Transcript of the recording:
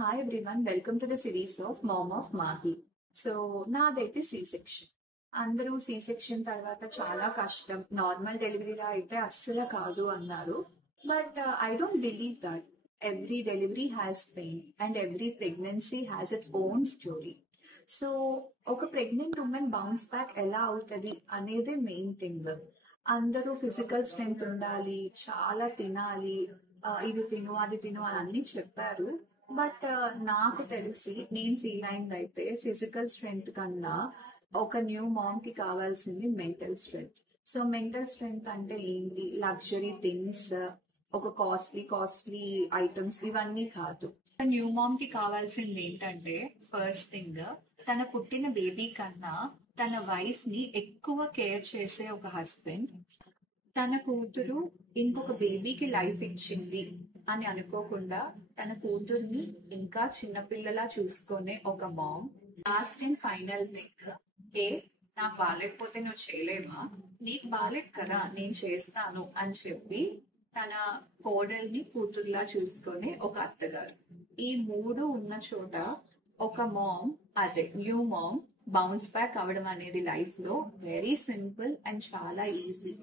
Hi everyone, welcome to the series of Mom of Mahi. So నాదైతే C section. అందరూ C section తర్వాత చాలా కష్టం, నార్మల్ డెలివరీలా అయితే అస్సలు కాదు అన్నారు. But I don't believe that. Every delivery has pain and every pregnancy has its own story. So ఒక ప్రెగ్నెంట్ ఉమెన్ బౌన్స్ బ్యాక్ ఎలా అవుతుంది అనేదే మెయిన్ థింగ్. అందరూ ఫిజికల్ స్ట్రెంగ్త్ ఉండాలి, చాలా తినాలి, ఇది తిను అది తిను అని అన్ని చెప్పారు. బట్ నాకు తెలిసి నేను ఫీల్ అయింది అయితే ఫిజికల్ స్ట్రెంగ్త్ కన్నా ఒక న్యూ మామ్ కి కావాల్సింది mental strength. So mental strength అంటే ఏంటి? లగ్జరీ థింగ్స్, ఒక కాస్ట్లీ ఐటమ్స్ ఇవన్నీ కాదు. న్యూ మామ్ కి కావాల్సింది ఏంటంటే ఫస్ట్ థింగ్, తన పుట్టిన బేబీ కన్నా తన వైఫ్ ని ఎక్కువ కేర్ చేసే ఒక హస్బెండ్. తన కూతురు ఇంకొక బేబీకి లైఫ్ ఇచ్చింది అని అనుకోకుండా తన కూతుర్ని ఇంకా చిన్నపిల్లలా చూసుకునే ఒక mom. Last and final thing, నాకు బాగాలేకపోతే నువ్వు చేయలేవా, నీకు బాగాలేదు కదా నేను చేస్తాను అని చెప్పి తన కోడల్ని కూతురులా చూసుకునే ఒక అత్తగారు. ఈ మూడు ఉన్న చోట ఒక మామ్, అదే న్యూ మామ్ బౌన్స్ బ్యాక్ అవడం అనేది లైఫ్ లో వెరీ సింపుల్ అండ్ చాలా ఈజీ.